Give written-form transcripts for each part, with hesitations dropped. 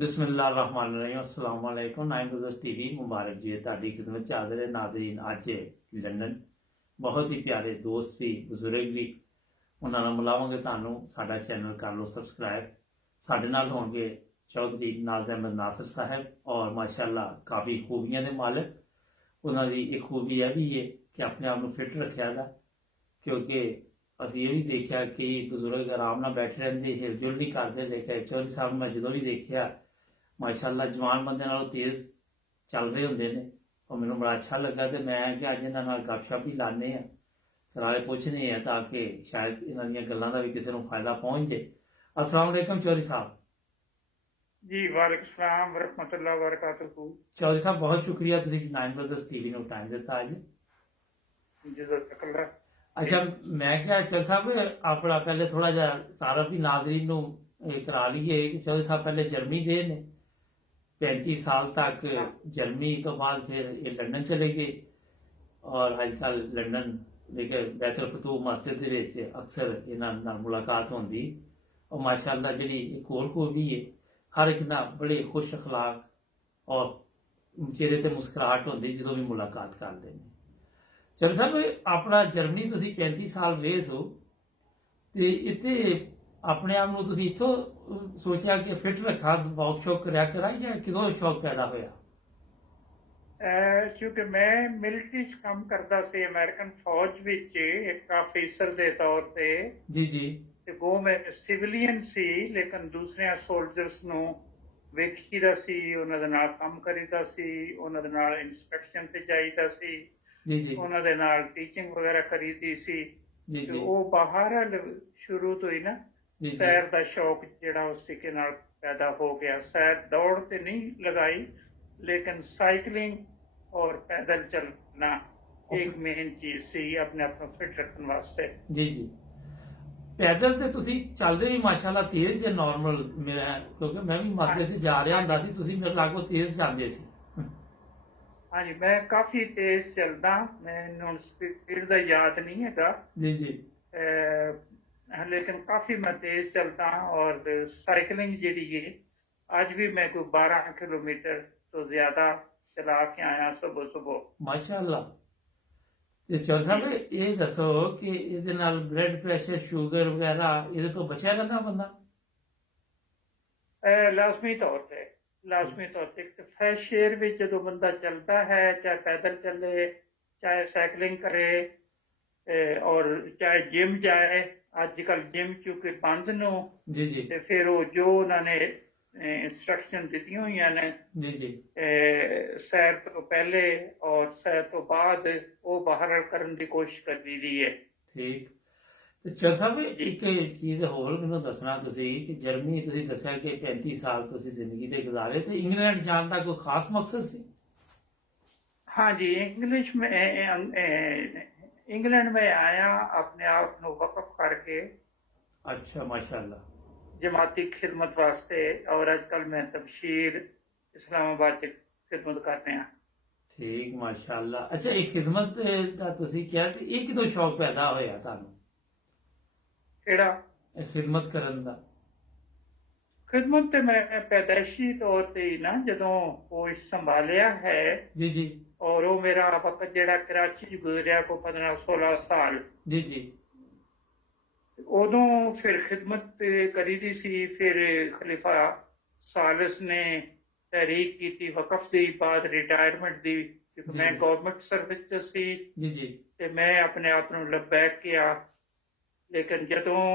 बिस्मिल्लाहिर्रहमानिर्रहीम अस्सलाम वालेकुम। नाइन बजस टीवी मुबारक जी ਤੁਹਾਡੀ ਖidmat ਚ ਹਾਜ਼ਰ ਹੈ ਨਾਜ਼ਰੀਨ। ਅੱਜ ਲੰਡਨ ਬਹੁਤ ਹੀ ਪਿਆਰੇ ਦੋਸਤ ਵੀ ਬਜ਼ੁਰਗ ਵੀ ਉਹਨਾਂ ਨਾਲ ਮਿਲਾਵਾਂਗੇ ਤੁਹਾਨੂੰ। ਸਾਡਾ ਚੈਨਲ ਕਰ ਲਓ ਸਬਸਕ੍ਰਾਈਬ। ਸਾਡੇ ਨਾਲ ਹੋਣਗੇ ਚੌਧਰੀ ਨਾਜ਼ ਅਹਿਮਦ ਨਾਸਰ ਸਾਹਿਬ ਔਰ ਮਾਸ਼ਾਅੱਲਾ ਕਾਫੀ ਖੂਬੀਆਂ ਦੇ ਮਾਲਕ। ਉਹਨਾਂ ਦੀ ਇੱਕ ਖੂਬੀ ਇਹ ਵੀ ਹੈ ਕਿ ਆਪਣੇ ਆਪ ਨੂੰ ਫਿੱਟ ਰੱਖਿਆ ਦਾ, ਕਿਉਂਕਿ ਅਸੀਂ ਇਹ ਵੀ ਦੇਖਿਆ ਕਿ ਬਜ਼ੁਰਗ ਆਰਾਮ ਨਾਲ ਬੈਠੇ ਰਹਿੰਦੇ, ਹਿਲਜੁਲ ਨਹੀਂ ਕਰਦੇ। ਲੇਕਿਨ ਚੌਧਰੀ ਸਾਹਿਬ ਨੂੰ ਮੈਂ ਜਦੋਂ ਵੀ ਦੇਖਿਆ ਮਾਸ਼ਾਅੱਲਾ ਜਵਾਨ ਬੰਦੇ ਨਾਲੋਂ ਤੇਜ਼ ਚੱਲ ਰਹੇ ਹੁੰਦੇ ਨੇ ਔਰ ਮੈਨੂੰ ਬੜਾ ਅੱਛਾ ਲੱਗਾ। ਤੇ ਮੈਂ ਕਿ ਅੱਜ ਇਹਨਾਂ ਨਾਲ ਗੱਪਸ਼ਪ ਹੀ ਲਾਣੇ ਆ, ਸਰਾਲੇ ਪੁੱਛਣੇ ਆ ਤਾਂ ਕਿ ਸ਼ਾਇਦ ਇਹਨਾਂ ਦੀਆਂ ਗੱਲਾਂ ਦਾ ਵੀ ਕਿਸੇ ਨੂੰ ਫਾਇਦਾ ਪਹੁੰਚ ਜੇ। अस्सलाम वालेकुम चौधरी साहब। जी वालेकुम सलाम वरहमतुल्लाह वबरकातुहू। चौधरी साहब बहुत शुक्रिया ਤੁਸੀਂ नाइन ब्रदर्स टीवी ਨੂੰ ਟਾਈਮ ਦਿੱਤਾ ਅੱਜ। जज़ाकल्लाह। अच्छा मैं क्या चौधरी साहब ਆਪਣਾ ਪਹਿਲੇ ਥੋੜਾ ਜਿਹਾ ਤਾਰਫ ਹੀ ਨਾਜ਼ਰੀਨ ਨੂੰ ਕਰਾ ਲਈਏ ਕਿ ਚੌਧਰੀ ਸਾਹਿਬ ਪਹਿਲੇ ਜਰਮਨੀ ਦੇ ਨੇ 35 ਸਾਲ ਤੱਕ ਜਰਮਨੀ ਤੋਂ ਬਾਅਦ ਫਿਰ ਇਹ ਲੰਡਨ ਚਲੇ ਗਏ ਔਰ ਅੱਜ ਕੱਲ ਲੰਡਨ ਲੇਕਿਨ ਬੈਤਲ ਫਤੂਹ ਮਸਜਿਦ ਦੇ ਵਿੱਚ ਅਕਸਰ ਇਹਨਾਂ ਨਾਲ ਮੁਲਾਕਾਤ ਹੁੰਦੀ और माशाअल्लाह जी एक और खूबी है हर एक ना बड़े खुश अखलाक और चेहरे ते मुस्कुराहट होंदी जो भी मुलाकात करते हैं। चल साहब अपना जर्मनी तुसी 35 साल रहे सो ते इत्थे अपने आप ਨੂੰ ਤੁਸੀਂ ਇਥੋਂ ਸੋਚਿਆ ਕਿ ਫਿਟ ਰੱਖਾ ਵਾਕ ਸ਼ੌਕ ਕਰਿਆ ਕਰਾਂ ਜਾਂ ਕਿਦੋਂ ਸ਼ੌਕ ਪੈਦਾ ਹੋਇਆ? ਕਿਉਂਕਿ ਮੈਂ ਮਿਲਟਰੀ 'ਚ ਕੰਮ ਕਰਦਾ ਸੀ ਅਮਰੀਕਨ ਫੌਜ ਵਿੱਚ ਇੱਕ ਆਫੀਸਰ ਦੇ ਤੌਰ ਤੇ। ਜੀ ਜੀ। ਤੇ ਉਹ ਮੈਂ ਸਿਵਲੀਅਨ ਸੀ ਲੇਕਿਨ ਦੂਸਰਿਆਂ ਸੋਲਜਰਸ ਨੂੰ ਵੇਖੀਦਾ ਸੀ, ਉਹਨਾਂ ਦੇ ਨਾਲ ਕੰਮ ਕਰੀਦਾ ਸੀ, ਉਹਨਾਂ ਦੇ ਨਾਲ ਇਨਸਪੈਕਸ਼ਨ ਤੇ ਜਾਈਦਾ ਸੀ, ਜੀ ਜੀ, ਉਹਨਾਂ ਦੇ ਨਾਲ ਟੀਚਿੰਗ ਵਗੈਰਾ ਕਰੀਦੀ ਸੀ। ਜੀ ਤੇ ਜੀ, ਉਹ ਬਾਹਰ ਸ਼ੁਰੂ ਤੋਂ ਹੀ ਨਾ ਜੀ ਸੈਰ ਦਾ ਸ਼ੌਕ ਜਿਹੜਾ ਉਸ ਤਰੀਕੇ ਨਾਲ ਪੈਦਾ ਹੋ ਗਿਆ। ਸੈਰ ਦੌੜ ਤੇ ਨਹੀਂ ਲਗਾਈ ਲੇਕਿਨ ਸਾਈਕਲਿੰਗ और पैदल चलना एक मेन चीज सी अपने आप को फिट रखने वास्ते। जी जी। पैदल ਤੇ ਤੁਸੀਂ ਚੱਲਦੇ ਵੀ ਮਾਸ਼ਾਅੱਲਾ ਤੇਜ਼ ਜੇ ਨਾਰਮਲ ਮੇਰਾ, ਕਿਉਂਕਿ ਮੈਂ ਵੀ ਮਸਜਿਦ 'ਚ ਜਾ ਰਿਹਾ ਹੁੰਦਾ ਸੀ, ਤੁਸੀਂ ਮੇਰੇ ਲਾਗੋਂ ਤੇਜ਼ ਜਾਂਦੇ ਸੀ। ਹਾਂਜੀ ਮੈਂ ਕਾਫੀ ਤੇਜ਼ ਚੱਲਦਾ, ਮੈਨੂੰ ਸਪੀਡ ਦਾ ਯਾਦ ਨਹੀਂ ਹੈਗਾ। ਜੀ ਜੀ। लेकिन काफी मैं तेज चलता और साइकिलिंग जी है आज भी मैं कोई 12 किलोमीटर तो ज्यादा चला के आया सुबह सुबह ਮਾਸ਼ਾਅੱਲਾ। ਤੇ ਚੌਧਰੀ ਸਾਹਿਬ ਇਹ ਦੱਸੋ ਕਿ ਇਹਦੇ ਨਾਲ ਬਲੱਡ ਪ੍ਰੈਸ਼ਰ ਸ਼ੂਗਰ ਵਗੈਰਾ ਇਹਦੇ ਤੋਂ ਬਚਿਆ ਰਹਿੰਦਾ ਬੰਦਾ? ਲਾਜ਼ਮੀ ਤੌਰ ਤੇ ਫਰੈਸ਼ ਏਅਰ ਵਿੱਚ ਜਦੋਂ ਬੰਦਾ ਚੱਲਦਾ ਹੈ, ਚਾਹੇ ਪੈਦਲ ਚੱਲੇ ਚਾਹੇ ਸਾਈਕਲਿੰਗ ਕਰੇ ਔਰ ਚਾਹੇ ਜਿਮ ਜਾਏ। ਅੱਜ ਕੱਲ ਜਿਮ ਚੁੱਕੇ ਬੰਦ ਨੂੰ ਜੀ ਜੀ, ਤੇ ਫਿਰ ਉਹ ਜੋ ਉਹਨਾਂ ਨੇ ਇੰਸਟਰਕਸ਼ਨ ਦਿੱਤੀਆਂ ਹੋਈਆਂ ਨੇ ਜੀ ਜੀ, ਸੈਰ ਤੋਂ ਪਹਿਲੇ ਔਰ ਸੈਰ ਤੋਂ ਬਾਅਦ ਉਹ ਬਾਹਰ ਕਰਨ ਦੀ ਕੋਸ਼ਿਸ਼ ਕਰਦੀ ਦੀ ਹੈ। ਠੀਕ। ਤੇ ਚੌਧਰੀ ਸਾਹਿਬ ਇੱਕ ਚੀਜ਼ ਹੋਰ ਮੈਨੂੰ ਦੱਸਣਾ ਤੁਸੀਂ ਕਿ ਜਰਮਨੀ ਤੁਸੀਂ ਦੱਸਿਆ ਕਿ 35 ਸਾਲ ਤੁਸੀਂ ਜ਼ਿੰਦਗੀ ਦੇ ਗੁਜ਼ਾਰੇ ਤੇ ਇੰਗਲੈਂਡ ਜਾਣ ਦਾ ਕੋਈ ਖਾਸ ਮਕਸਦ ਸੀ? हाँ जी इंग्लैंड में आया अपने आप को वक्फ करके। अच्छा माशाअल्लाह। जमाती खिदमत वास्ते और आजकल मैं तबशीर इस्लामाबाद च खिदमत कर रहा। ठीक माशाअल्लाह। अच्छा ये खिदमत ਦਾ ਤੁਸੀਂ ਕਿਹਾ ਤੇ ਇਹ ਕਿਦੋਂ ਸ਼ੌਕ ਪੈਦਾ ਹੋਇਆ ਤੁਹਾਨੂੰ ਕਿਹੜਾ ਖਿਦਮਤ ਕਰਨ ਦਾ? ਖਿਦਮਤ ਤੇ ਮੈਂ ਪੈਦਾਇਸ਼ੀ ਤੌਰ ਤੇ ਹੀ ਨਾ ਜਦੋਂ ਉਹ ਸੰਭਾਲਿਆ ਹੈ। ਜੀ ਜੀ। और वो मेरा वक्त जेड़ा कराची च गुजरिया को 15-16 साल। जी जी। उदों फिर खिदमत करी दी सी। फिर खलीफा सालिस ने तहरीक की थी वकफ दी बाद रिटायरमेंट दी, क्योंकि मैं गवर्नमेंट सर्विस च सी। जी जी। ते मैं अपने आप को लबैक किया। लेकिन जदों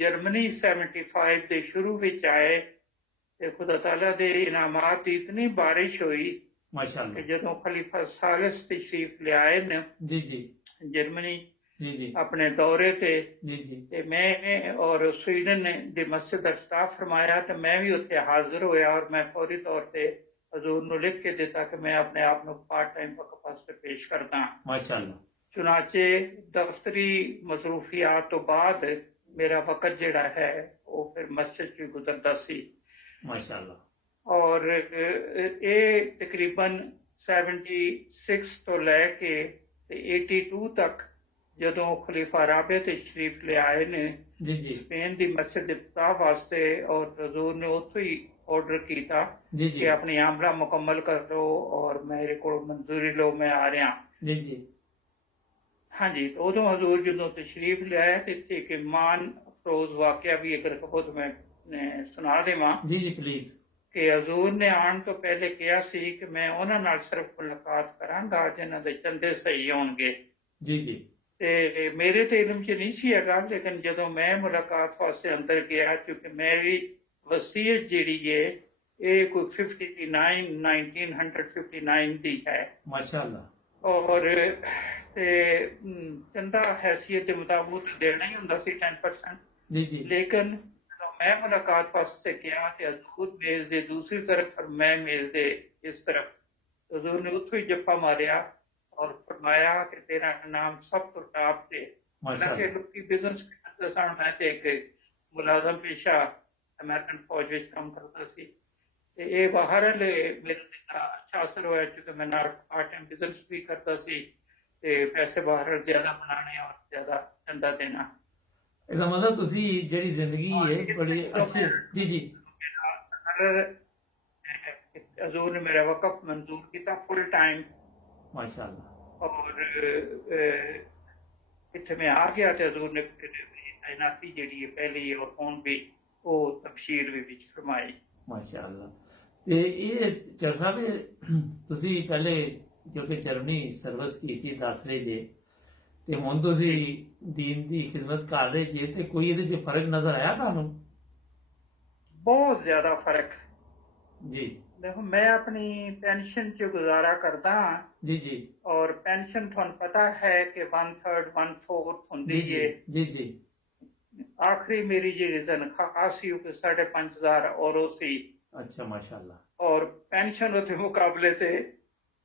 जर्मनी 75 के शुरू विच आए ते खुदा ताला दे इनामात दी इतनी बारिश हुई माशाअल्लाह। ਜਦੋਂ ਖਲੀਫਾ ਸਾਲਿਸ ਤਸ਼ਰੀਫ ਲਿਆਏ ਨੇ ਜੀ ਜੀ ਜਰਮਨੀ ਜੀ ਜੀ ਆਪਣੇ ਦੌਰੇ ਤੇ ਜੀ ਜੀ ਤੇ ਮੈਂ ਔਰ ਸਵੀਡਨ ਦੇ ਮਸਜਿਦ ਦਾ ਸਟਾਫ ਫਰਮਾਇਆ ਤੇ ਮੈਂ ਵੀ ਉੱਥੇ ਹਾਜ਼ਰ ਹੋਇਆ ਔਰ ਮੈਂ ਫੌਰੀ ਤੌਰ ਤੇ ਹਜ਼ੂਰ ਨੂੰ ਲਿਖ ਕੇ ਦਿੱਤਾ ਕਿ ਮੈਂ ਆਪਣੇ ਆਪ ਨੂੰ ਪਾਰਟ ਟਾਈਮ ਵਕਫ ਵਾਸਤੇ ਪੇਸ਼ ਕਰਦਾ। ਮਾਸ਼ਾਅੱਲਾ। ਚੁਨਾਚੇ ਦਫ਼ਤਰੀ ਮਸਰੂਫੀਆਤ ਤੋਂ ਬਾਅਦ ਮੇਰਾ ਵਕਤ ਜਿਹੜਾ ਹੈ ਉਹ ਫਿਰ ਮਸਜਿਦ 'ਚ ਗੁਜ਼ਰਦਾ ਸੀ। ਮਾਸ਼ਾਅੱਲਾ। और ये तकरीबन 76 तो लैके 82 तक ਜਦੋਂ ਖਲੀਫਾ ਰਾਬੇ ਤਸ਼ਰੀਫ ਲਿਆਏ ਨੇ ਜੀ ਜੀ ਸਪੇਨ ਦੀ ਮਸਜਿਦ ਇਫਤਾਹ ਵਾਸਤੇ, ਔਰ ਹਜ਼ੂਰ ਨੇ ਉੱਥੋਂ ਹੀ ਆਰਡਰ ਕੀਤਾ ਜੀ ਜੀ ਕਿ ਆਪਣੀ ਆਮਰਾ ਮੁਕੰਮਲ ਕਰ ਲਓ ਔਰ ਮੇਰੇ ਕੋਲ ਮਨਜ਼ੂਰੀ ਲਓ, ਮੈਂ ਆ ਰਿਹਾ। ਜੀ ਜੀ ਹਾਂਜੀ, ਉਦੋਂ ਹਜ਼ੂਰ ਜਦੋਂ ਤਸ਼ਰੀਫ ਲਿਆਏ ਤੇ ਇੱਥੇ ਇੱਕ ਮਾਨ ਅਫਰੋਜ਼ ਵਾਕਿਆ ਵੀ ਅਗਰ ਕਹੋ ਤਾਂ ਮੈਂ ਸੁਣਾ ਦੇਵਾਂ ਜੀ ਜੀ ਪਲੀਜ਼। ਕਿ ਹਜ਼ੂਰ ਨੇ ਆਉਣ ਤੋਂ ਪਹਿਲੇ ਕਿਹਾ ਸੀ ਕਿ ਮੈਂ ਉਹਨਾਂ ਨਾਲ ਸਿਰਫ ਮੁਲਾਕਾਤ ਕਰਾਂਗਾ ਜਿਨ੍ਹਾਂ ਦੇ ਚੰਦੇ ਸਹੀ ਹੋਣਗੇ। ਜੀ ਜੀ ਤੇ ਮੇਰੇ ਤੇ ਇਲਮ 'ਚ ਨਹੀਂ ਸੀ ਹੈਗਾ, ਲੇਕਿਨ ਜਦੋਂ ਮੈਂ ਮੁਲਾਕਾਤ ਵਾਸਤੇ ਅੰਦਰ ਗਿਆ, ਕਿਉਂਕਿ ਮੇਰੀ ਵਸੀਅਤ ਜਿਹੜੀ ਹੈ ਇਹ ਕੋਈ 1959 ਦੀ ਹੈ ਮਾਸ਼ਾਅੱਲਾ। ਔਰ ਤੇ ਚੰਦਾ ਹੈਸੀਅਤ ਦੇ ਮੁਤਾਬਕ ਦੇਣਾ ਹੀ ਹੁੰਦਾ ਸੀ 10%। ਜੀ ਜੀ ਲੇਕਿਨ ਜਦੋਂ ਮੈਂ ਮੁਲਾਕਾਤ ਵਾਸਤੇ ਗਿਆ ਤੇ ਹਜ਼ੂਰ ਮੇਜ਼ ਦੇ ਦੂਸਰੀ ਤਰਫ ਔਰ ਮੈਂ ਮੇਜ਼ ਦੇ ਇਸ ਤਰਫ, ਹਜ਼ੂਰ ਨੇ ਉੱਥੋਂ ਹੀ ਜੱਫਾ ਮਾਰਿਆ ਔਰ ਫਰਮਾਇਆ ਕਿ ਤੇਰਾ ਨਾਮ ਸਭ ਤੋਂ ਟਾਪ ਤੇ। ਹਾਲਾਂਕਿ ਮਾਸ਼ਾਅੱਲਾ। ਲੋਕੀ ਬਿਜ਼ਨਸ ਕਰਦੇ ਸਨ, ਮੈਂ ਤੇ ਇੱਕ ਮੁਲਾਜ਼ਮ ਪੇਸ਼ਾ ਅਮਰੀਕਨ ਫੌਜ ਵਿੱਚ ਕੰਮ ਕਰਦਾ ਸੀ ਤੇ ਇਹ ਬਾਹਰ ਮੇਰੇ ਤੇ ਅੱਛਾ ਅਸਰ ਹੋਇਆ ਕਿਉਂਕਿ ਮੈਂ ਨਾਲ ਪਾਰਟ ਟਾਈਮ ਬਿਜ਼ਨਸ ਵੀ ਕਰਦਾ ਸੀ ਤੇ ਪੈਸੇ ਬਾਹਰ ਜ਼ਿਆਦਾ ਬਣਾਉਣੇ ਔਰ ਜ਼ਿਆਦਾ ਚੰਦਾ ਦੇਣਾ। ਇਹਦਾ ਮਤਲਬ ਤੁਸੀਂ ਜਿਹੜੀ ਜ਼ਿੰਦਗੀ ਹੈ ਬੜੀ ਅੱਛੀ। ਜੀ ਜੀ ਹਜ਼ੂਰ ਨੇ ਮੇਰਾ ਵਕਫ ਮਨਜ਼ੂਰ ਕੀਤਾ ਫੁੱਲ ਟਾਈਮ ਮਾਸ਼ਾਅੱਲਾ। ਔਰ ਇੱਥੇ ਮੈਂ ਆ ਗਿਆ ਤੇ ਹਜ਼ੂਰ ਨੇ ਤਾਇਨਾਤੀ ਜਿਹੜੀ ਹੈ ਪਹਿਲੀ ਔਰ ਹੁਣ ਵੀ ਉਹ ਤਬਸ਼ੀਰ ਵੀ ਵਿੱਚ ਫਰਮਾਈ। ਮਾਸ਼ਾਅੱਲਾ। ਤੇ ਇਹ ਚਰ ਸਾਹਿਬ ਤੁਸੀਂ ਪਹਿਲੇ ਕਿਉਂਕਿ ਜਰਮਨੀ ਸਰਵਿਸ ਕੀਤੀ ਦੱਸ ਰਹੇ ਜੇ, ਤੇ ਹੁਣ ਤੁਸੀਂ ਦੀਨ ਦੀ ਖਿਦਮਤ ਕਰ ਰਹੇ ਜੇ, ਤੇ ਕੋਈ ਇਹਦੇ 'ਚ ਫਰਕ ਨਜ਼ਰ ਆਇਆ ਤੁਹਾਨੂੰ? ਬਹੁਤ ਜ਼ਿਆਦਾ ਫਰਕ। ਜੀ ਦੇਖੋ ਮੈਂ ਆਪਣੀ ਪੈਨਸ਼ਨ 'ਚ ਗੁਜ਼ਾਰਾ ਕਰਦਾ ਹਾਂ ਜੀ ਜੀ ਔਰ ਪੈਨਸ਼ਨ ਤੁਹਾਨੂੰ ਪਤਾ ਹੈ ਕਿ 1/3 1/4 ਜੀ ਹੁੰਦੀ ਜੀ ਹੈ। ਜੀ ਜੀ ਆਖਰੀ ਮੇਰੀ ਜਿਹੜੀ ਤਨਖਾਹ ਸੀ ਉਹ 5,500 ਔਰੋ ਸੀ ਅੱਛਾ ਮਾਸ਼ਾਅੱਲਾ। ਔਰ ਪੈਨਸ਼ਨ ਉਹਦੇ ਮੁਕਾਬਲੇ ਤੇ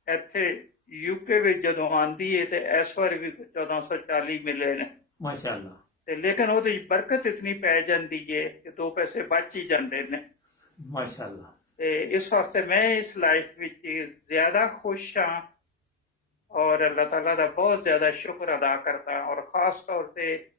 ਇੱਥੇ ਯੂਕੇ ਵਿੱਚ ਜਦੋਂ ਆਂਦੀ ਹੈ ਤੇ ਇਸ ਵਾਰ ਵੀ 1440 ਮਿਲੇ ਨੇ ਮਾਸ਼ਾਅੱਲਾ। ਤੇ ਲੇਕਿਨ ਉਹਦੀ ਬਰਕਤ ਇਤਨੀ ਪੈ ਜਾਂਦੀ ਹੈ ਕਿ 2 ਪੈਸੇ ਬਚ ਹੀ ਜਾਂਦੇ ਨੇ। ਮਾਸ਼ਾਅੱਲਾ। ਤੇ ਇਸ ਵਾਸਤੇ ਮੈਂ ਇਸ ਲਾਈਫ ਵਿੱਚ ਜ਼ਿਆਦਾ ਖੁਸ਼ ਹਾਂ ਔਰ ਅੱਲਾਹ ਤਾਲਾ ਦਾ ਬਹੁਤ ਜ਼ਿਆਦਾ ਸ਼ੁਕਰ ਅਦਾ ਕਰਦਾ। ਔਰ ਖਾਸ ਤੌਰ ਤੇ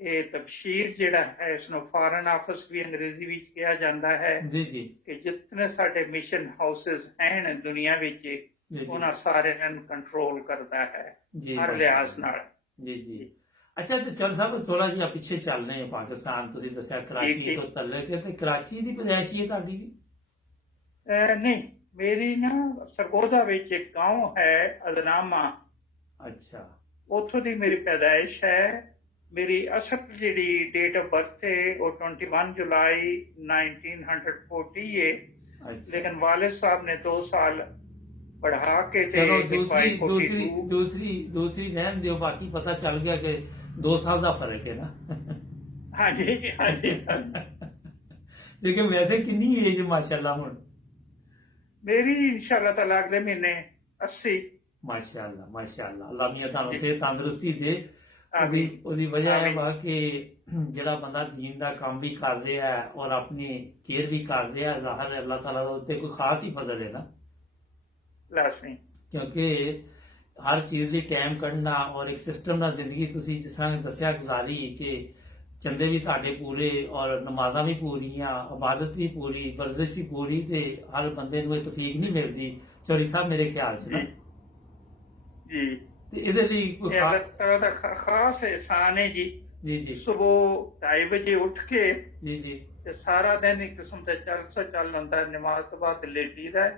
ਇਹ ਤਬਸ਼ੀਰ ਜਿਹੜਾ ਹੈ ਇਸਨੂੰ ਫਾਰਨ ਆਫਿਸ ਵੀ ਅੰਗਰੇਜ਼ੀ ਵਿੱਚ ਕਿਹਾ ਜਾਂਦਾ ਹੈ ਜੀ ਜੀ ਕਿ ਜਿਤਨੇ ਸਾਡੇ ਮਿਸ਼ਨ ਹਾਊਸਸ ਹਨ ਦੁਨੀਆ ਵਿੱਚ ਜੀ ਜੀ ਉਹਨਾਂ ਸਾਰਿਆਂ ਨੂੰ ਕੰਟਰੋਲ ਕਰਦਾ ਹੈ ਜੀ ਹਰ ਲਿਹਾਜ਼ ਨਾਲ। ਜੀ ਜੀ। ਅੱਛਾ, ਤੇ ਚਲ ਸਾਹਿਬ ਥੋੜਾ ਜਿਹਾ ਪਿੱਛੇ ਚੱਲਦੇ ਹਾਂ। ਪਾਕਿਸਤਾਨ ਤੁਸੀਂ ਦੱਸਿਆ ਕਰਾਚੀ ਜੀ। ਤੋਂ ਤਲਕ ਹੈ, ਤੇ ਕਰਾਚੀ ਦੀ ਪੈਦਾਇਸ਼ ਹੈ ਤੁਹਾਡੀ ਵੀ? ਨਹੀਂ, ਮੇਰੀ ਨਾ ਸਰਗੋਦਾ ਵਿੱਚ ਇੱਕ ਗਾঁव ਹੈ ਅਦਨਾਮਾ, ਅੱਛਾ ਉੱਥੋਂ ਦੀ ਮੇਰੀ ਪੈਦਾਇਸ਼ ਹੈ। ਮੇਰੀ ਅਸਲ ਜਿਹੜੀ ਡੇਟ ਆਫ ਬਰਥ ਹੈ ਉਹ 21 ਜੁਲਾਈ 1940 ਹੈ, ਅੱਛਾ। ਲੇਕਿਨ ਵਾਲਿਦ ਸਾਹਿਬ ਨੇ 2 ਸਾਲ बढ़ा के थे ਚਲੋ कि 542 ਦੂਸਰੀ ਰਹਿਣ ਦਿਓ, ਬਾਕੀ ਪਤਾ ਚੱਲ ਗਿਆ ਕਿ 2 ਸਾਲ ਦਾ ਫਰਕ ਹੈ ਨਾ। हाँ जी हाँ जी। ਲੇਕਿਨ ਵੈਸੇ ਕਿੰਨੀ ਏਜ ਮਾਸ਼ਾਅੱਲਾ ਹੁਣ? मेरी इंशाल्लाह ताला अगले महीने 80। ਮਾਸ਼ਾਅੱਲਾ ਮਾਸ਼ਾਅੱਲਾ। ਅੱਲਾ ਮੀਆਂ ਤੁਹਾਨੂੰ ਸਿਹਤ ਤੰਦਰੁਸਤੀ ਦੇ। आमीन। ਉਹਦੀ ਵਜ੍ਹਾ ਇਹ ਆਮੀਨ। ਵਾ ਕਿ ਜਿਹੜਾ ਬੰਦਾ ਦੀਨ ਦਾ ਕੰਮ ਵੀ ਕਰ ਰਿਹਾ ਹੈ ਔਰ ਆਪਣੀ ਕੇਅਰ ਵੀ ਕਰ ਰਿਹਾ, ਜ਼ਾਹਰ ਹੈ ਅੱਲਾਹ ਤਾਲਾ ਦਾ ਉੱਤੇ ਕੋਈ ਖਾਸ ਹੀ ਫਜ਼ਲ ਹੈ ਨਾ, लाजमी। ਕਿਉਂਕਿ ਹਰ ਚੀਜ਼ ਲਈ ਟਾਈਮ ਕੱਢਣਾ ਔਰ ਇੱਕ ਸਿਸਟਮ ਨਾਲ ਜ਼ਿੰਦਗੀ ਤੁਸੀਂ ਜਿਸ ਤਰ੍ਹਾਂ ਦੱਸਿਆ ਗੁਜ਼ਾਰੀ ਕਿ ਚੰਦੇ ਵੀ ਤੁਹਾਡੇ ਪੂਰੇ ਔਰ ਨਮਾਜ਼ਾਂ ਵੀ ਪੂਰੀਆਂ, ਇਬਾਦਤ ਵੀ ਪੂਰੀ, ਵਰਜ਼ਿਸ਼ ਵੀ ਪੂਰੀ, ਤੇ ਹਰ ਬੰਦੇ ਨੂੰ ਇਹ ਤੌਫੀਕ ਨਹੀਂ ਮਿਲਦੀ ਚੌਧਰੀ ਸਾਹਿਬ ਮੇਰੇ ਖਿਆਲ 'ਚ ਨਾ। जी ਤੇ ਇਹਦੇ ਲਈ ਕੋਈ ये अल्लाह ताला का खास एहसान है जी। ਜੀ ਜੀ सुबह 2:30 बजे उठ के ਜੀ ਜੀ ते सारा दिन एक किस्म का चल रहा है, नमाज के बाद लेटीदा है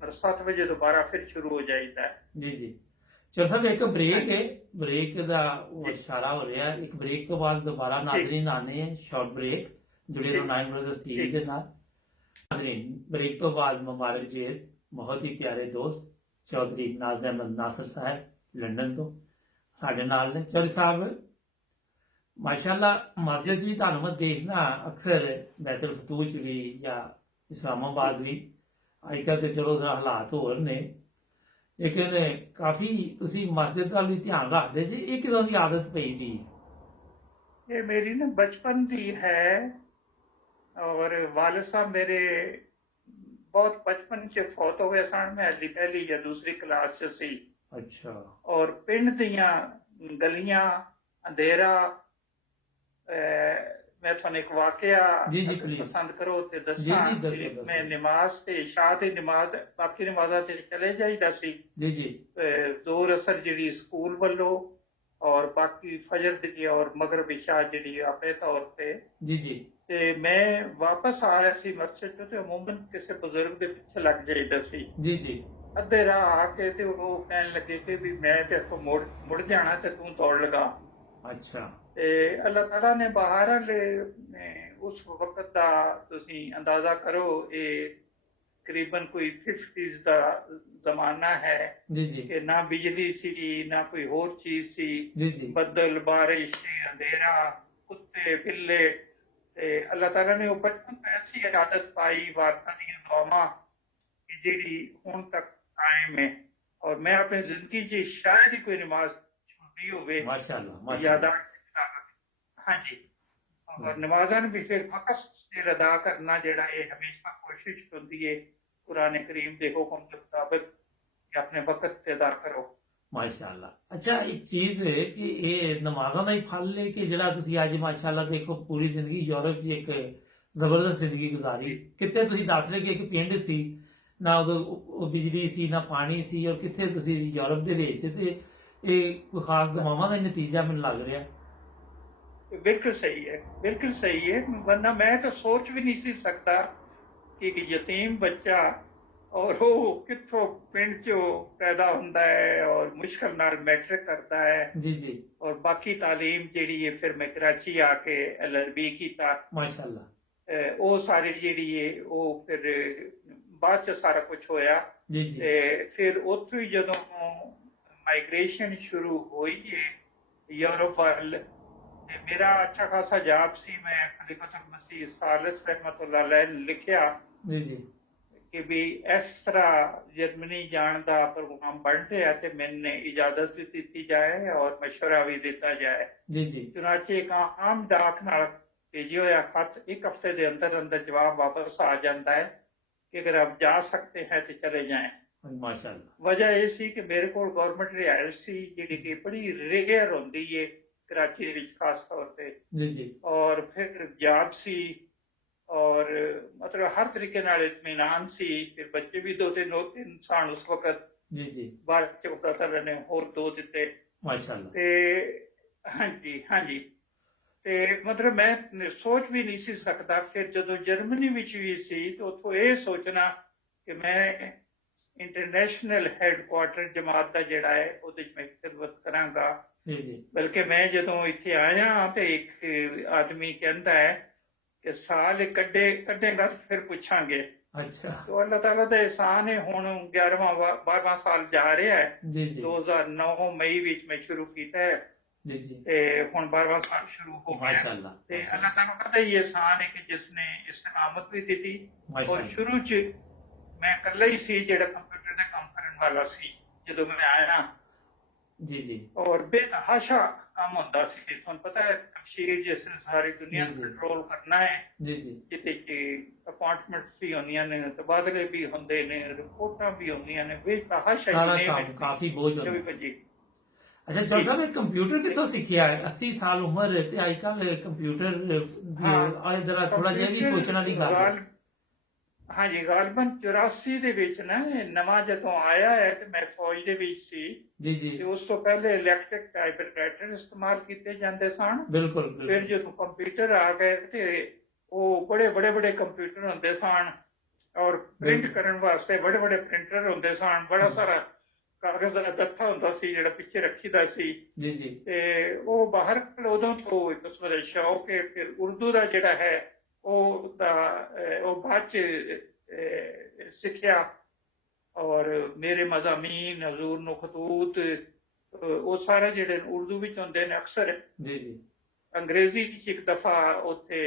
और 7 बजे दोबारा फिर शुरू हो जाता है। ਜੀ ਜੀ। ਚਲੋ ਸਾਹਿਬ ਇੱਕ ਬ੍ਰੇਕ ਹੈ, ਬ੍ਰੇਕ ਦਾ ਉਹ ਇਸ਼ਾਰਾ ਹੋ ਰਿਹਾ, ਇੱਕ ਬ੍ਰੇਕ ਤੋਂ ਬਾਅਦ ਦੁਬਾਰਾ ਨਾਜ਼ਰੀਨ ਆਨੇ ਹੈ, ਸ਼ਾਰਟ ਬ੍ਰੇਕ। ਜੁੜੇ ਰਹੋ 9 ਬ੍ਰਦਰਸ ਟੀਵੀ ਦੇ ਨਾਲ। ਨਾਜ਼ਰੀਨ ਬ੍ਰੇਕ ਤੋਂ ਬਾਅਦ ਮੁਬਾਰਕ ਜੀ ਬਹੁਤ ਹੀ ਪਿਆਰੇ ਦੋਸਤ ਚੌਧਰੀ ਨਾਜ਼ ਅਹਿਮਦ ਨਾਸਰ ਸਾਹਿਬ ਲੰਡਨ ਤੋਂ ਸਾਡੇ ਨਾਲ ਨੇ। ਚੌਧਰੀ ਸਾਹਿਬ ਮਾਸ਼ਾਅੱਲਾ ਮਸਜਿਦ ਵੀ ਤੁਹਾਨੂੰ ਮੈਂ ਦੇਖਣਾ ਅਕਸਰ ਬੈਤੁਲ ਫਤੂਹ 'ਚ ਵੀ ਜਾਂ ਇਸਲਾਮਾਬਾਦ ਵੀ। ਅੱਜ ਕੱਲ੍ਹ ਤੇ ਚਲੋ ਜ਼ਰਾ ਹਾਲਾਤ ਹੋਰ ਨੇ, ਲੇਕਿਨ ਕਾਫੀ ਤੁਸੀਂ ਮਸਜਿਦ ਵੱਲ ਵੀ ਧਿਆਨ ਰੱਖਦੇ ਜੀ। ਇਹ ਕਿਦੋਂ ਦੀ ਆਦਤ ਪਈ ਦੀ? ये मेरी ना बचपन की है और वालिद साहब मेरे बहुत बचपन च फौत हो गए सन। मैं हली पहली या दूसरी क्लास च सी ਅੱਛਾ और पिंड दियां ਗਲੀਆਂ, ਅੰਧੇਰਾ। ਮੈਂ ਤੁਹਾਨੂੰ ਇੱਕ ਵਾਕਿਆ ਜੀ, ਅਗਰ please। ਪਸੰਦ ਕਰੋ ਤੇ ਜੀ, ਦੱਸਾਂ ਜੀ, ਦੱਸੋ, ਕਿ ਦੱਸੋ। ਮੈਂ ਨਮਾਜ਼ ਤੇ ਇਸ਼ਾ ਦੀ ਨਮਾਜ਼, ਬਾਕੀ ਨਮਾਜ਼ਾਂ ਤੇ ਚਲੇ ਜਾਈਦਾ ਸੀ। ਜੀ ਜੀ ਜ਼ੋਰ ਅਸਰ ਜਿਹੜੀ ਸਕੂਲ ਵੱਲੋਂ, ਔਰ ਬਾਕੀ ਫਜਰ ਦੀ ਔਰ ਮਗਰਬ ਇਸ਼ਾ ਜਿਹੜੀ ਆਪਣੇ ਤੌਰ ਤੇ। ਜੀ ਜੀ ਤੇ ਮੈਂ ਵਾਪਸ ਆ ਰਿਹਾ ਸੀ ਮਸਜਿਦ ਤੋਂ, ਤੇ ਅਮੂਮਨ ਕਿਸੇ ਬਜ਼ੁਰਗ ਦੇ ਪਿੱਛੇ ਲੱਗ ਜਾਈਦਾ ਸੀ। ਜੀ ਜੀ ਅੱਧੇ ਰਾਹ ਆ ਕੇ ਤੇ ਉਹ ਕਹਿਣ ਲੱਗੇ ਕਿ ਵੀ ਮੈਂ ਤੇ ਇੱਥੋਂ ਮੁੜ ਜਾਣਾ ਤੇ ਤੂੰ ਦੌੜ ਲਗਾ। ਅੱਛਾ ਤੇ ਅੱਲਾਹ ਤਾਲਾ ਨੇ ਬਾਹਰ ਉਸ ਵਕਤ ਦਾ ਤੁਸੀਂ ਅੰਦਾਜ਼ਾ ਕਰੋ, ਇਹ ਤਕਰੀਬਨ ਕੋਈ 50s ਦਾ ਜ਼ਮਾਨਾ ਹੈ ਜੀ ਜੀ ਕਿ ਨਾ ਬਿਜਲੀ ਸੀ ਨਾ ਕੋਈ ਹੋਰ ਚੀਜ਼ ਸੀ। ਜੀ ਜੀ ਬੱਦਲ, ਬਾਰਿਸ਼, ਅੰਧੇਰਾ, ਕੁੱਤੇ, ਬਿੱਲੇ। ਤੇ ਅੱਲਾਹ ਤਾਲਾ ਨੇ ਉਹ ਬਚਪਨ ਤੋਂ ਐਸੀ ਆਦਤ ਪਾਈ ਵਾਰਤਾਂ ਦੀਆਂ ਦੁਆਵਾਂ ਕਿ ਜਿਹੜੀ ਹੁਣ ਤੱਕ ਕਾਇਮ ਹੈ। ਔਰ ਮੈਂ ਆਪਣੀ ਜ਼ਿੰਦਗੀ 'ਚ ਸ਼ਾਇਦ ਹੀ ਕੋਈ ਨਮਾਜ਼ ਛੁੱਟੀ ਹੋਵੇ ਮਾਸ਼ਾਅੱਲਾ ਮਾਸ਼ਾਅੱਲਾ। ਜ਼ਿਆਦਾ। ਹਾਂਜੀ, ਔਰ ਨਮਾਜ਼ਾਂ ਨੂੰ ਵੀ ਫਿਰ ਵਕਤ ਸਿਰ ਅਦਾ ਕਰਨਾ ਜਿਹੜਾ ਇਹ ਹਮੇਸ਼ਾ ਕੋਸ਼ਿਸ਼ ਹੁੰਦੀ ਹੈ ਕੁਰਾਨ ਕਰੀਮ ਦੇ ਹੁਕਮ ਦੇ ਮੁਤਾਬਕ ਕਿ ਆਪਣੇ ਵਕਤ ਤੇ ਅਦਾ ਕਰੋ। ਮਾਸ਼ਾਅੱਲਾ। ਅੱਛਾ, ਇੱਕ ਚੀਜ਼ ਹੈ ਕਿ ਇਹ ਨਮਾਜ਼ਾਂ ਦਾ ਹੀ ਫਲ ਹੈ ਕਿ ਜਿਹੜਾ ਤੁਸੀਂ ਅੱਜ ਮਾਸ਼ਾਅੱਲਾ ਦੇਖੋ ਪੂਰੀ ਜ਼ਿੰਦਗੀ ਯੂਰਪ 'ਚ ਇੱਕ ਜ਼ਬਰਦਸਤ ਜ਼ਿੰਦਗੀ ਗੁਜ਼ਾਰੀ। ਕਿਤੇ ਤੁਸੀਂ ਦੱਸ ਰਹੇ ਕਿ ਇੱਕ ਪਿੰਡ ਸੀ, ਨਾ ਉਦੋਂ ਬਿਜਲੀ ਸੀ ਨਾ ਪਾਣੀ ਸੀ, ਔਰ ਕਿੱਥੇ ਤੁਸੀਂ ਯੂਰਪ ਦੇ ਵਿੱਚ ਤੇ ਇਹ ਕੋਈ ਖਾਸ ਦਵਾਵਾਂ ਦਾ ਹੀ ਨਤੀਜਾ ਮੈਨੂੰ ਲੱਗ ਰਿਹਾ। ਬਿਲਕੁਲ ਸਹੀ ਹੈ, ਬਿਲਕੁਲ ਸਹੀ ਹੈ। ਵਰਨਾ ਮੈਂ ਤਾਂ ਸੋਚ ਵੀ ਨਹੀਂ ਸੀ ਸਕਦਾ ਕਿ ਇੱਕ ਯਤੀਮ ਬੱਚਾ ਔਰ ਉਹ ਕਿੱਥੋਂ ਪਿੰਡ 'ਚੋਂ ਪੈਦਾ ਹੁੰਦਾ ਹੈ ਔਰ ਮੁਸ਼ਕਲ ਨਾਲ ਮੈਟ੍ਰਿਕ ਕਰਦਾ ਹੈ। ਜੀ ਜੀ ਔਰ ਬਾਕੀ ਤਾਲੀਮ ਜਿਹੜੀ ਹੈ ਫਿਰ ਮੈਂ ਕਰਾਚੀ ਆ ਕੇ LLB ਕੀਤਾ। ਮਾਸ਼ਾਅੱਲਾ। ਉਹ ਸਾਰੀ ਜਿਹੜੀ ਹੈ ਉਹ ਫਿਰ ਬਾਅਦ 'ਚ ਸਾਰਾ ਕੁਝ ਹੋਇਆ। ਜੀ ਜੀ ਤੇ ਫਿਰ ਉੱਥੋਂ ਹੀ ਜਦੋਂ ਮਾਈਗ੍ਰੇਸ਼ਨ ਸ਼ੁਰੂ ਹੋਈ ਹੈ ਯੂਰਪ ਵੱਲ, ਤੇ ਮੇਰਾ ਅੱਛਾ ਖਾਸਾ ਜਾਬ ਸੀ। ਮੈਂ ਖਲੀਫਤੁਲ ਮਸੀਹ ਸਾਲਿਸ ਰਹਿਮਤੁल्लाह अलैह ਨੇ ਲਿਖਿਆ ਜੀ ਜੀ ਕਿ ਵੀ ਇਸ ਤਰ੍ਹਾਂ ਜਰਮਨੀ ਜਾਣ ਦਾ ਪ੍ਰੋਗਰਾਮ ਬਣ ਰਿਹਾ ਤੇ ਮੈਨੂੰ ਇਜਾਜ਼ਤ ਵੀ ਦਿੱਤੀ ਜਾਏ ਔਰ ਮਸ਼ਵਰਾ ਵੀ ਦਿੱਤਾ ਜਾਏ। ਜੀ ਜੀ ਚੁਨਾਚੇ ਇੱਕ ਆਮ ਡਾਕ ਨਾਲ ਭੇਜਿਆ ਹੋਇਆ ਖਤ ਇੱਕ ਹਫ਼ਤੇ ਦੇ ਅੰਦਰ ਅੰਦਰ ਜਵਾਬ ਵਾਪਸ ਆ ਜਾਂਦਾ ਹੈ ਕਿ ਅਗਰ ਆਪ ਜਾ ਸਕਤੇ ਹੈ ਤੇ ਚਲੇ ਜਾएं। ਮਾਸ਼ਾਅੱਲਾ। ਵਜ੍ਹਾ ਇਹ ਸੀ ਕਿ ਮੇਰੇ ਕੋਲ ਗਵਰਨਮੈਂਟ ਰਿਹਾਇਸ਼ ਸੀ ਜਿਹੜੀ ਕਿ ਬੜੀ ਰੇਅਰ ਹੁੰਦੀ ਹੈ कराची ਦੇ ਵਿੱਚ ਖਾਸ ਤੌਰ ਤੇ। ਜੀ ਜੀ ਔਰ ਫਿਰ ਜਾਬ ਸੀ ਔਰ ਮਤਲਬ ਹਰ ਤਰੀਕੇ ਨਾਲ ਇਤਮੀਨਾਨ ਸੀ। ਫਿਰ ਬੱਚੇ ਵੀ ਦੋ ਤਿੰਨ ਸਨ ਉਸ ਵਕਤ। ਜੀ ਜੀ ਬਾਅਦ ਚ ਖੁਦਾ ਨੇ ਹੋਰ ਦੋ ਦਿੱਤੇ। ਮਾਸ਼ਾਅੱਲਾ। ਤੇ ਹਾਂਜੀ ਹਾਂਜੀ, ਤੇ ਮਤਲਬ ਮੈਂ ਸੋਚ ਵੀ ਨਹੀਂ ਸੀ ਸਕਦਾ। ਫਿਰ ਜਦੋਂ ਜਰਮਨੀ ਵਿੱਚ ਵੀ ਸੀ ਤਾਂ ਉੱਥੋਂ ਇਹ ਸੋਚਣਾ ਕਿ ਮੈਂ ਇੰਟਰਨੈਸ਼ਨਲ ਹੈੱਡਕੁਆਰਟਰ ਜਮਾਤ ਦਾ ਜਿਹੜਾ ਹੈ ਉਹਦੇ 'ਚ ਮੈਂ ਖਿਦਮਤ ਕਰਾਂਗਾ। ਜੀ ਜੀ ਬਲਕਿ ਮੈਂ ਜਦੋਂ ਇੱਥੇ ਆਇਆ ਤੇ ਇੱਕ ਆਦਮੀ ਕਹਿੰਦਾ ਹੈ ਕਿ ਸਾਲ ਕੱਢੇਗਾ ਫਿਰ ਪੁੱਛਾਂਗੇ। ਅੱਛਾ। तो अल्लाह ताला ਦਾ ਇਹਸਾਨ ਹੈ। ਹੁਣ 11ਵਾਂ ਸਾਲ ਜਾ ਰਿਹਾ ਹੈ। ਜੀ ਜੀ 2009 ਮਈ ਵਿੱਚ ਮੈਂ ਸ਼ੁਰੂ ਕੀਤਾ ਹੈ ਜੀ ਜੀ ਤੇ ਹੁਣ 12ਵਾਂ ਸਾਲ ਸ਼ੁਰੂ ਹੋ ਗਿਆ। ਮਾਸ਼ਾਅੱਲਾ। ਤੇ ਅੱਲਾਹ ਤਾਲਾ ਦਾ ਹੀ ਇਹਸਾਨ ਹੈ ਕਿ ਜਿਸ ਨੇ ਇਸਤਕਾਮਤ ਵੀ ਦਿੱਤੀ। ਔਰ ਮਾਸ਼ਾਅੱਲਾ। ਸ਼ੁਰੂ 'ਚ ਮੈਂ ਇਕੱਲਾ ਹੀ ਸੀ ਜਿਹੜਾ ਕੰਪਿਊਟਰ ਤੇ ਕੰਮ ਕਰਨ ਵਾਲਾ ਸੀ ਜਦੋਂ ਮੈਂ ਆਇਆ। ਜੀ ਜੀ ਔਰ ਬੇਤਹਾਸ਼ਾ ਕੰਮ ਹੁੰਦਾ ਸੀ। ਤੁਹਾਨੂੰ ਪਤਾ ਹੈ ਤਬਸ਼ੀਰ ਜਿਸ ਨੇ ਸਾਰੀ ਦੁਨੀਆ ਨੂੰ ਜੀ, ਜੀ। ਕੰਟਰੋਲ ਕਰਨਾ ਹੈ, ਜੀ ਜੀ ਜਿੱਤੇ ਕਿ ਅਪਾਇੰਟਮੈਂਟਸ ਵੀ ਹੁੰਦੀਆਂ ਨੇ, ਤਬਾਦਲੇ ਵੀ ਹੁੰਦੇ ਨੇ, ਰਿਪੋਰਟਾਂ ਵੀ ਹੁੰਦੀਆਂ ਨੇ, ਬੇਤਹਾਸ਼ਾ ਸਾਰਾ ਕੰਮ ਕਾਫੀ ਬੋਝ ਹੁੰਦਾ। ਜੀ। ਅੱਛਾ ਚੌਧਰੀ ਸਾਹਿਬ, ਇਹ ਕੰਪਿਊਟਰ ਕਿੱਥੋਂ ਸਿੱਖਿਆ ਹੈ? 80 ਸਾਲ ਉਮਰ ਤੇ ਅੱਜ ਕੱਲ ਕੰਪਿਊਟਰ ਆ ਜਰਾ ਥੋੜਾ ਜਿਹਾ ਵੀ ਸੋਚਣ ਵਾਲੀ ਗੱਲ ਹੈ। ਹਾਂਜੀ, ਗਾਲਬਨ 84 ਦੇ ਵਿੱਚ ਨਾ ਇਹ ਨਵਾਂ ਜਦੋਂ ਆਇਆ ਹੈ ਤੇ ਮੈਂ ਫੌਜ ਦੇ ਵਿੱਚ ਸੀ। ਜੀ ਜੀ ਤੇ ਉਸ ਤੋਂ ਪਹਿਲੇ ਇਲੈਕਟ੍ਰਿਕ ਟਾਈਪਰਾਈਟਰ ਇਸਤੇਮਾਲ ਕੀਤੇ ਜਾਂਦੇ ਸਨ। ਬਿਲਕੁਲ ਫਿਰ ਬਿਲਕੁਲ ਜਦੋਂ ਕੰਪਿਊਟਰ ਆ ਗਏ ਤੇ ਉਹ ਬੜੇ ਕੰਪਿਊਟਰ ਹੁੰਦੇ ਸਨ ਔਰ ਪ੍ਰਿੰਟ ਕਰਨ ਵਾਸਤੇ ਬੜੇ ਪ੍ਰਿੰਟਰ ਹੁੰਦੇ ਸਨ। ਬੜਾ ਸਾਰਾ ਕਾਗਜ਼ ਦਾ ਦੱਥਾ ਹੁੰਦਾ ਸੀ ਜਿਹੜਾ ਪਿੱਛੇ ਰੱਖੀਦਾ ਸੀ। ਜੀ ਜੀ ਤੇ ਉਹ ਬਾਹਰ ਉਦੋਂ ਤੋਂ ਇੱਕ ਕਿਸਮ ਦਾ ਸ਼ੌਕ ਹੈ। ਫਿਰ ਉਰਦੂ ਦਾ ਜਿਹੜਾ ਹੈ ਉਹ ਬਾਅਦ ਚ ਸਿੱਖਿਆ ਔਰ ਮੇਰੇ ਮਜ਼ਾਮੀਨ ਹਜ਼ੂਰ ਨੂੰ ਖਤੂਤ ਉਹ ਸਾਰੇ ਜਿਹੜੇ ਉਰਦੂ ਵਿੱਚ ਹੁੰਦੇ ਨੇ ਅਕਸਰ। ਜੀ ਜੀ ਅੰਗਰੇਜ਼ੀ ਚ ਇੱਕ ਦਫਾ ਉੱਥੇ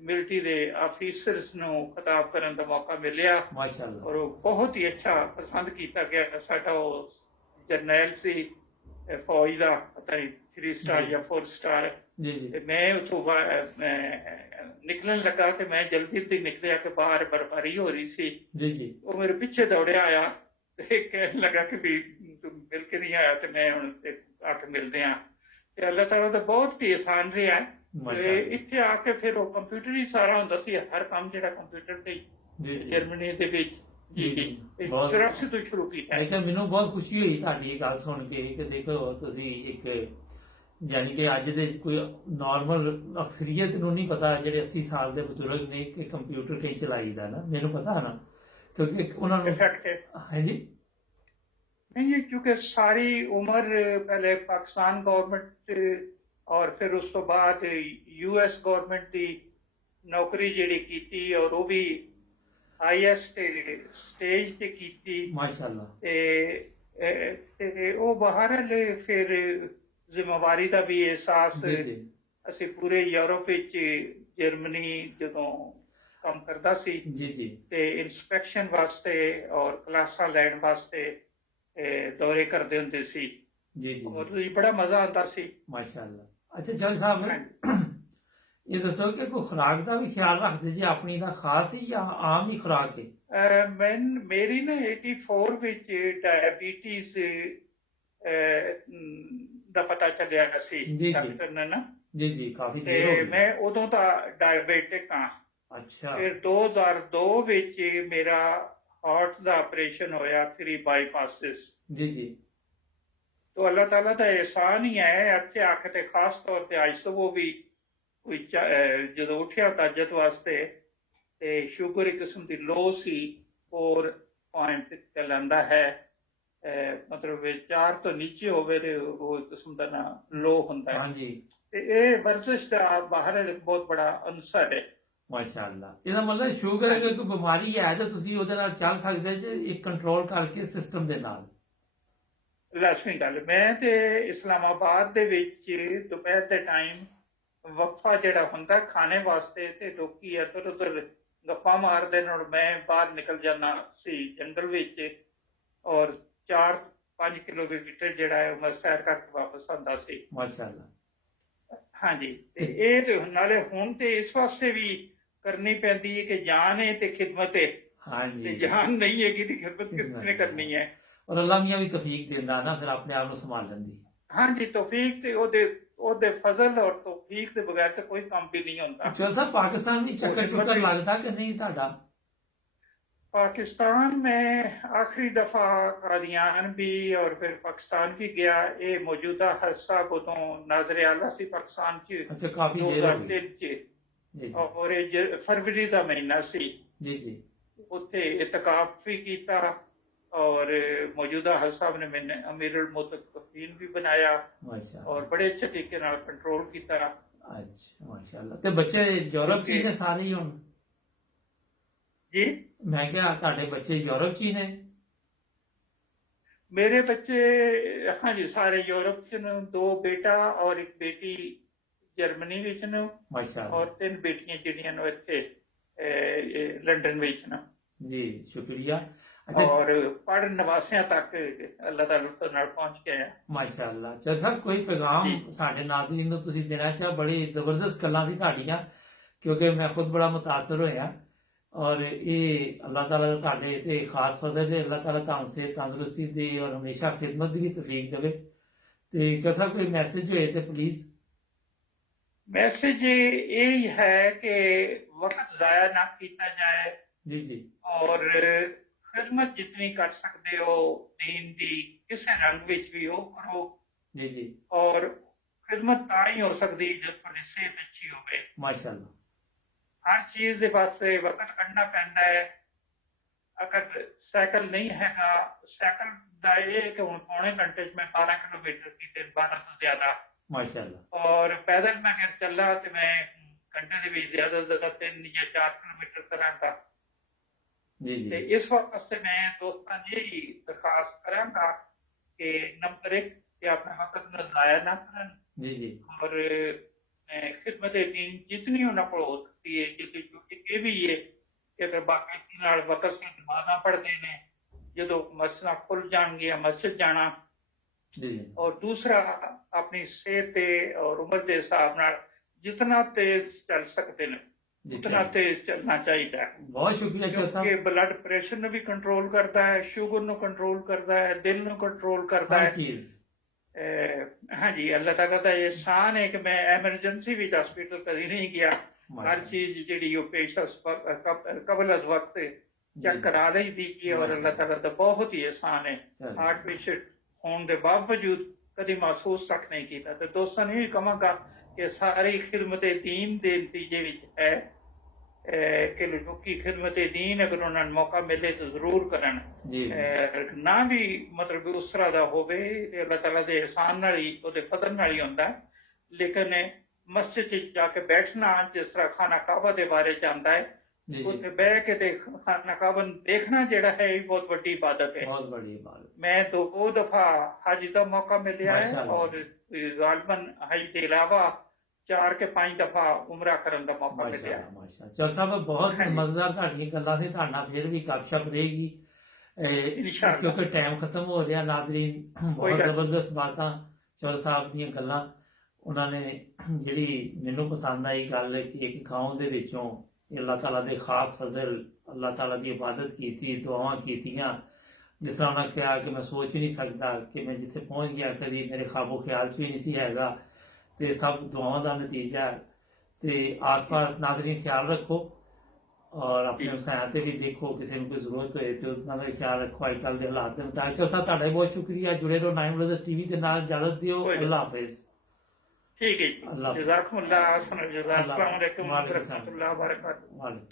ਮਿਲਟਰੀ ਦੇ ਆਫੀਸਰਸ ਨੂੰ ਖਿਤਾਬ ਕਰਨ ਦਾ ਮੌਕਾ ਮਿਲਿਆ ਮਾਸ਼ਾਅੱਲਾ। ਔਰ ਉਹ ਬਹੁਤ ਹੀ ਅੱਛਾ ਪਸੰਦ ਕੀਤਾ ਗਿਆ। ਸਾਡਾ ਉਹ ਜਰਨੈਲ ਸੀ ਫੌਜ ਦਾ, ਪਤਾ ਨਹੀਂ 3 ਸਟਾਰ ਜਾਂ 4 ਸਟਾਰ। ਜੀ ਜੀ ਤੇ ਮੈਂ ਉੱਥੋਂ ਨਿਕਲਣ ਲੱਗਾ ਤੇ ਮੈਂ ਜਲਦੀ ਨਿਕਲਿਆ ਕਿ ਬਾਹਰ ਬਰਫਬਾਰੀ ਹੋ ਰਹੀ ਸੀ। ਜੀ ਜੀ ਉਹ ਮੇਰੇ ਪਿੱਛੇ ਦੌੜਿਆ ਆਇਆ ਤੇ ਕਹਿਣ ਲੱਗਾ ਕਿ ਵੀ ਤੂੰ ਮਿਲ ਕੇ ਨਹੀਂ ਆਇਆ ਤੇ ਮੈਂ ਹੁਣ ਘੱਟ ਮਿਲਦੇ ਆ ਤੇ ਅੱਲਾਹ ਤਾਲਾ ਦਾ ਬਹੁਤ ਹੀ ਆਸਾਨ ਰਿਹਾ ਤੇ ਮਾਸ਼ਾਅੱਲਾ ਇੱਥੇ ਆ ਕੇ ਫਿਰ ਉਹ ਕੰਪਿਊਟਰ ਹੀ ਸਾਰਾ ਹੁੰਦਾ ਸੀ, ਹਰ ਕੰਮ ਜਿਹੜਾ ਕੰਪਿਊਟਰ ਤੇ ਹੀ ਜੀ ਜੀ ਜਰਮਨੀ ਦੇ ਵਿੱਚ ਜੀ ਜੀ ਇਹ ਬਹੁਤ 84 ਤੋਂ ਸ਼ੁਰੂ ਕੀਤਾ ਲੇਕਿਨ ਮੈਨੂੰ ਬਹੁਤ ਖੁਸ਼ੀ ਹੋਈ ਤੁਹਾਡੀ ਇਹ ਗੱਲ ਸੁਣ ਕੇ ਕਿ ਦੇਖੋ ਤੁਸੀਂ ਇੱਕ ਯਾਨੀ ਕਿ ਅੱਜ ਦੇ ਕੋਈ ਨਾਰਮਲ ਅਕਸਰੀਅਤ ਨੂੰ ਨਹੀਂ ਪਤਾ ਜਿਹੜੇ 80 ਸਾਲ ਦੇ ਬਜ਼ੁਰਗ ਨੇ ਕਿ ਕੰਪਿਊਟਰ ਕਈ ਚਲਾਈਦਾ ਨਾ, ਮੈਨੂੰ ਪਤਾ ਨਾ ਕਿਉਂਕਿ ਉਹਨਾਂ ਨੂੰ ਇਫੈਕਟ ਹੈ ਹਾਂਜੀ नहीं जी क्योंकि सारी उम्र पहले पाकिस्तान गवर्नमेंट और फिर उस तो बाद यूएस गवर्नमेंट की नौकरी जिहड़ी कीती और वो भी हाईएस्ट स्टेज ते कीती ਮਾਸ਼ਾਅੱਲਾ ते वो बहरहाल फिर जिम्मेवारी का भी एहसास ਜੀ ਜੀ ਅਸੀਂ ਪੂਰੇ ਯੂਰਪ ਵਿੱਚ ਜਰਮਨੀ ਜਦੋਂ ਕੰਮ ਕਰਦਾ ਸੀ ਜੀ ਜੀ ਤੇ ਇਨਸਪੈਕਸ਼ਨ ਵਾਸਤੇ ਔਰ ਕਲਾਸਾਂ ਲੈਣ ਵਾਸਤੇ ਦੌਰੇ ਕਰਦੇ ਹੁੰਦੇ ਸੀ ਜੀ ਜੀ ਔਰ ਵੀ ਬੜਾ ਮਜ਼ਾ ਆਉਂਦਾ ਸੀ ਮਾਸ਼ਾਅੱਲਾ ਅੱਛਾ ਜੱਜ ਸਾਹਿਬ ਇਹ ਦੱਸੋ ਕਿ ਕੋਈ ਖੁਰਾਕ ਦਾ ਵੀ ਖਿਆਲ ਰੱਖਦੇ ਜੀ ਆਪਣੀ ਦਾ ਖਾਸ ਹੀ ਜਾਂ ਆਮ ਹੀ ਖੁਰਾਕ ਹੈ ਮੇਰੀ ਨਾ 84 ਵਿੱਚ ਡਾਇਬੀਟੀਜ਼ ਦਾ ਪਤਾ ਚੱਲਿਆ ਸੀ ਜੀ, ਜੀ। ਡਾਕਟਰ ਨੇ ਨਾ ਜੀ ਜੀ ਕਾਫੀ ਦੇਰ ਹੋ ਤੇ ਗਈ ਮੈਂ ਉਦੋਂ ਦਾ ਡਾਇਬੀਟਿਕ ਹਾਂ ਅੱਛਾ ਫਿਰ 2002 ਵਿੱਚ ਮੇਰਾ ਹਾਰਟ ਦਾ ਆਪਰੇਸ਼ਨ ਹੋਇਆ 3 ਬਾਈਪਾਸਿਸ ਜੀ ਜੀ तो अल्लाह ताला का एहसान ही है अच्छे आख ते खास तौर पे आज तो वो भी कोई जो उठिया ताजत वास्ते ते शुगर एक किस्म की लो सी 4 पॉइंट चलंदा है मतलब 4 तो नीचे होवे ते वो एक किस्म का ना लो हुंदा हाँ है जी ते ये वर्जिश का बाहर एक बहुत बड़ा अंसर है ਮਾਸ਼ਾਅੱਲਾ ਇਹਦਾ ਮਤਲਬ ਸ਼ੂਗਰ ਅਗਰ ਕੋਈ ਬਿਮਾਰੀ ਹੈ ਤਾਂ ਤੁਸੀਂ ਉਹਦੇ ਨਾਲ ਚੱਲ ਸਕਦੇ ਜੇ ਇੱਕ ਕੰਟਰੋਲ ਕਰਕੇ ਸਿਸਟਮ ਦੇ ਨਾਲ ਲਾਜ਼ਮੀ ਗੱਲ ਮੈਂ ਤੇ ਇਸਲਾਮਾਬਾਦ ਦੇ ਵਿੱਚ ਦੁਪਹਿਰ ਦੇ ਟਾਈਮ ਵਕਫਾ ਜਿਹੜਾ ਹੁੰਦਾ ਖਾਣੇ ਵਾਸਤੇ ਤੇ ਲੋਕੀ ਇੱਧਰ ਉੱਧਰ ਗੱਪਾਂ ਮਾਰਦੇ ਨੇ ਔਰ ਮੈਂ ਬਾਹਰ ਨਿਕਲ ਜਾਣਾ ਸੀ ਜੰਗਲ ਵਿੱਚ ਔਰ 4-5 ਕਿਲੋਮੀਟਰ ਜਿਹੜਾ ਹੈ ਮੈਂ ਸੈਰ ਕਰਕੇ ਵਾਪਸ ਆਉਂਦਾ ਸੀ ਮਾਸ਼ਾਅੱਲਾ ਹਾਂਜੀ ਤੇ ਇਹ ਤੇ ਨਾਲੇ ਹੁਣ ਤੇ ਇਸ ਵਾਸਤੇ ਵੀ ਕਰਨੀ ਪੈਂਦੀ ਹੈ ਕਿ ਜਾਨ ਹੈ ਤੇ ਖਿਦਮਤ ਹੈ ਹਾਂ ਤੇ ਜੀ ਜਾਨ ਨਹੀਂ ਹੈਗੀ ਤੇ ਖਿਦਮਤ ਕਿਸ ਨੇ ਕਰਨੀ ਹੈ ਔਰ ਅੱਲਾਹ ਮੀਆਂ ਵੀ ਤੌਫੀਕ ਦਿੰਦਾ ਨਾ ਫਿਰ ਆਪਣੇ ਆਪ ਨੂੰ ਸੰਭਾਲਣ ਦੀ ਹਾਂਜੀ ਤੌਫੀਕ ਤੇ ਉਹਦੇ ਫਜ਼ਲ ਔਰ ਤੌਫੀਕ ਦੇ ਬਗੈਰ ਤਾਂ ਕੋਈ ਕੰਮ ਵੀ ਨਹੀਂ ਹੁੰਦਾ ਅੱਛਾ ਸਾਹਿਬ ਪਾਕਿस्तान ਵੀ ਚੱਕਰ ਚੁੱਕਰ ਲੱਗਦਾ ਕਿ ਨਹੀਂ ਤੁਹਾਡਾ पाकिस्तान में आखिरी दफा कादियान भी और फिर पाकिस्तान भी गया ये मौजूदा हस्सा को तो नाजर आला सी पाकिस्तान च ਅੱਛਾ ਕਾਫੀ ਦੇਰ ਹੋ ਗਈ 2003 च ਜੀ और ये फरवरी का महीना सी ਜੀ जी उत्थे इतकाफ भी किया और मौजूदा हस्सा ने मैंने अमीरुल मुतकफीन भी बनाया ਮਾਸ਼ਾਅੱਲਾ और बड़े अच्छे तरीके नाल कंट्रोल किया ਅੱਛਾ ਮਾਸ਼ਾਅੱਲਾ ਤੇ ਬੱਚੇ ਯੂਰਪ ਚ ਹੀ ਨੇ ਸਾਰੇ ਹੀ ਹੁਣ जी ਮੈਂ ਕਿਹਾ ਤੁਹਾਡੇ ਬੱਚੇ ਯੂਰਪ ਚ ਹੀ ਨੇ मेरे बच्चे हाँ जी सारे यूरोप च न 2 बेटा और एक बेटी जर्मनी विच न ਮਾਸ਼ਾਅੱਲਾ और 3 बेटियां ਜਿਹੜੀਆਂ ਨੇ ਇੱਥੇ ਲੰਡਨ ਵਿੱਚ ਨਾ ਜੀ ਸ਼ੁਕਰੀਆ ਅੱਛਾ और ਪੜ੍ਹਨ ਨਵਾਸਿਆਂ ਤੱਕ ਅੱਲਾਹ ਦਾ ਲੁਤਫ ਨਾਲ ਪਹੁੰਚ ਕੇ ਆਇਆ ਮਾਸ਼ਾਅੱਲਾ ਚਲ ਸਰ ਕੋਈ ਪੈਗਾਮ ਜੀ। ਸਾਡੇ ਨਾਜ਼ਰੀਨ ਨੂੰ ਤੁਸੀਂ ਦੇਣਾ ਚਾਹ ਬੜੀ ਜ਼ਬਰਦਸਤ ਗੱਲਾਂ ਸੀ ਤੁਹਾਡੀਆਂ ਕਿਉਂਕਿ ਮੈਂ ਖੁਦ ਬੜਾ ਮੁਤਾਸਰ ਹੋਇਆ ਔਰ ਇਹ ਅੱਲਾਹ ਤਾਲਾ ਦਾ ਤੁਹਾਡੇ ਤੇ ਖਾਸ ਫਜ਼ਲ ਹੈ ਅੱਲਾਹ ਤਾਲਾ ਤੁਹਾਨੂੰ ਸਿਹਤ ਤੰਦਰੁਸਤੀ ਦੇ ਔਰ ਹਮੇਸ਼ਾ ਖਿਦਮਤ ਦੀ ਵੀ ਤੌਫੀਕ ਦੇਵੇ ਤੇ ਚਲ ਸਰ ਕੋਈ ਮੈਸੇਜ ਹੋਏ ਤੇ ਪਲੀਜ਼ मैसेज यही है कि वक्त ज़ाया ना किया जाए जी जी और खिदमत जितनी कर सकते हो दीन दी किसी रंग विच भी हो करो जी जी और खिदमत ਤਾਂ ਹੀ ਹੋ ਸਕਦੀ ਜਦ ਤੁਹਾਡੀ ਸਿਹਤ ਅੱਛੀ ਹੋਵੇ माशाल्लाह हर चीज के वास्ते वक्त कढ़ना पैंदा है अगर साइकिल नहीं हैगा साइकिल का ये कि हुण पौने घंटे च मैं 12 किलोमीटर की 12 तो ज्यादा माशाल्लाह और पैदल मैं अगर चला तो मैं घंटे के भी ज्यादा से ज्यादा 3 या 4 किलोमीटर करांगा जी ते जी इस वास्ते मैं दोस्तों ने यही दरखास्त करांगा कि नंबर 1 कि अपने वक्त को ज़ाया ना करन जी जी और खिदमत दीन जितनी उन्होंने को हो सकती है क्योंकि ये भी है कि अगर बाकी नाल वक्त से नमाज़ां पढ़ते हैं जो मस्जिद खुल जाएंगे मस्जिद जाना जी जी और दूसरा अपनी सेहत और उम्र के हिसाब नाल जितना तेज चल सकते हैं जी उतना चलिए। तेज चलना चाहिए बहुत शुक्रिया चल क्योंकि साहब ब्लड प्रेशर ने भी कंट्रोल करता है शुगर नु कंट्रोल करता है दिल नु कंट्रोल करता हर है चीज हाँ जी, अल्लाह ताला का एहसान है कि मैं एमरजेंसी भी हॉस्पिटल कभी नहीं गया। हर माशाल्लाह। चीज जी पेशेंट्स कबल अज वक्त जी चेक जी। करा ली दी और अल्लाह माशाल्लाह। ताला का बहुत ही एहसान है। चलो। हार्ट पेशेंट होने के बावजूद कभी महसूस तक नहीं किया। तो दोस्तों ने भी कहूँगा कि सारी खिदमत दीन के नतीजे विच है कि लोग खिदमत दीन अगर उन्होंने मौका मिले तो जरूर करन। जी ना भी मतलब उस तरह का होवे अल्लाह ताला दे एहसान नाल ही ओदे फजल नाल ही होंदा है। लेकिन मस्जिद च जाके बैठना जिस तरह खाना काबा दे बारे च आंदा है जी जी। उत्थे बह के ते खाना काबा देखना जेड़ा है ये बहुत बड़ी इबादत है। बहुत बड़ी बात। मैं 2 दफा हज का मौका मिला है माशाल्लाह। और गालबन हज के अलावा 4 के 5 दफा उमरा करने का मौका मिला ਮਾਸ਼ਾਅੱਲਾ है। ਮਾਸ਼ਾਅੱਲਾ ਚਲ ਸਾਹਿਬ ਬਹੁਤ हाँ जी, ਮਜ਼ੇਦਾਰ ਤੁਹਾਡੀਆਂ ਗੱਲਾਂ ਸੀ ਤੁਹਾਡੇ ਨਾਲ ਫਿਰ ਵੀ ਗੱਪਸ਼ਪ ਰਹੇਗੀ इंशाअल्लाह ਕਿਉਂਕਿ ਟਾਈਮ ਖਤਮ ਹੋ ਰਿਹਾ ਨਾਜ਼ਰੀਨ कोई ਬਹੁਤ गल ਜ਼ਬਰਦਸਤ ਬਾਤਾਂ ਚੌਲ ਸਾਹਿਬ ਦੀਆਂ ਗੱਲਾਂ ਉਹਨਾਂ ਨੇ ਜਿਹੜੀ ਮੈਨੂੰ ਪਸੰਦ ਆਈ ਗੱਲ ਕਿ ਇੱਕ ਗਾਉਂ ਦੇ ਵਿੱਚੋਂ ਅੱਲਾਹ ਤਾਲਾ ਦੇ ਖਾਸ ਫਜ਼ਲ ਅੱਲਾਹ ਤਾਲਾ ਦੀ ਇਬਾਦਤ ਕੀਤੀ ਦੁਆਵਾਂ ਕੀਤੀਆਂ ਜਿਸ ਤਰ੍ਹਾਂ ਉਹਨਾਂ ਕਿਹਾ ਕਿ ਮੈਂ ਸੋਚ ਵੀ ਨਹੀਂ ਸਕਦਾ ਕਿ ਮੈਂ ਜਿੱਥੇ ਪਹੁੰਚ ਗਿਆ ਕਦੀ ਮੇਰੇ ਖਾਬੋ ਖਿਆਲ 'ਚ ਵੀ ਨਹੀਂ ਸੀ ਹੈਗਾ ਤੇ ਸਭ ਦੁਆਵਾਂ ਦਾ ਨਤੀਜਾ ਹੈ। ਤੇ ਆਸ-ਪਾਸ ਨਾਜ਼ਰੀਨ ਖਿਆਲ ਰੱਖੋ ਔਰ ਆਪਣੇ ਵਸਾਇਆਂ ਤੇ ਵੀ ਦੇਖੋ ਕਿਸੇ ਨੂੰ ਕੋਈ ਜ਼ਰੂਰਤ ਹੋਏ ਤੇ ਉਹਨਾਂ ਦਾ ਵੀ ਖਿਆਲ ਰੱਖੋ ਅੱਜ ਕੱਲ੍ਹ ਦੇ ਹਾਲਾਤ ਦੇ ਮੁਤਾਬਿਕ। ਚਲ ਸਾਹਿਬ ਤੁਹਾਡਾ ਵੀ ਬਹੁਤ ਸ਼ੁਕਰੀਆ ਜੁੜੇ ਰਹੋ 9 ਵਜੇ ਟੀਵੀ ਦੇ ਨਾਲ ਇਜਾਜ਼ਤ ਦਿਓ कोई गल ਅੱਲਾਹ हाफिज ठीक है जी अल्लाह हाफिज जज़ाकुमुल्लाह हसन जज़ा अल्लाह अस्सलाम वालेकुम व वालेकुम सलाम रहमतुल्लाहि व बरकातहू। वालेकुम